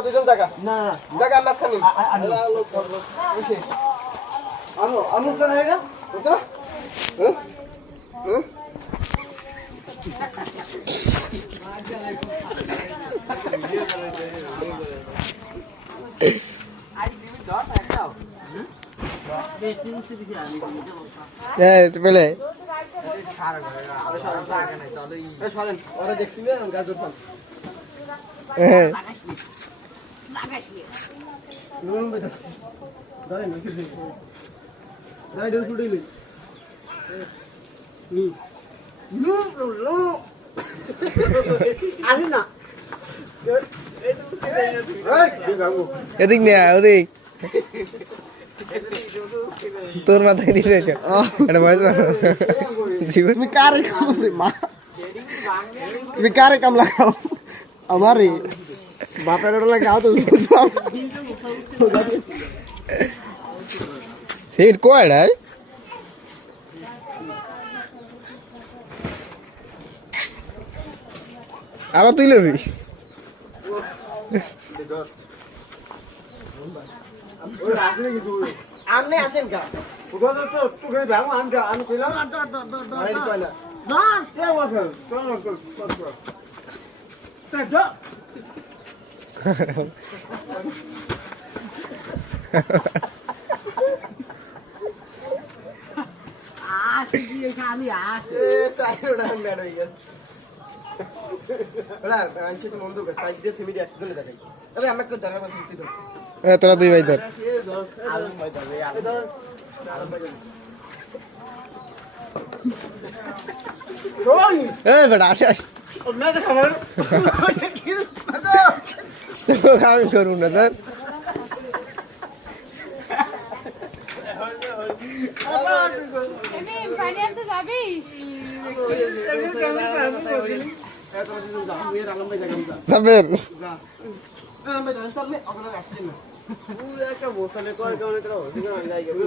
দুজন জায়গা না জায়গা মাঝখানে পেলে ওরা দেখছি না গাজর পান এদিক নিয়ে ওদিক তোর মাথায় দিয়ে দিয়েছ এটা বয়স জীবন তুমি কারে কাম মা তুমি কারে কাম লাগাও আমারে বাপের ওটা লাগাও তো সেট কয়ডা আবার তুই লবি আমনে আসেন গা আমি কইলাম তোরা দুই ভাই ধর বেটা আসে আমি করুন না তোর সাবের একটা বসালে কয় কারণে তোরা হচ্ছে না যাই গেল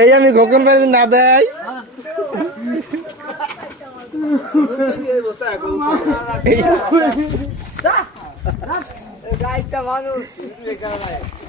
এই আমি কখন পাই না দেয় মানুষ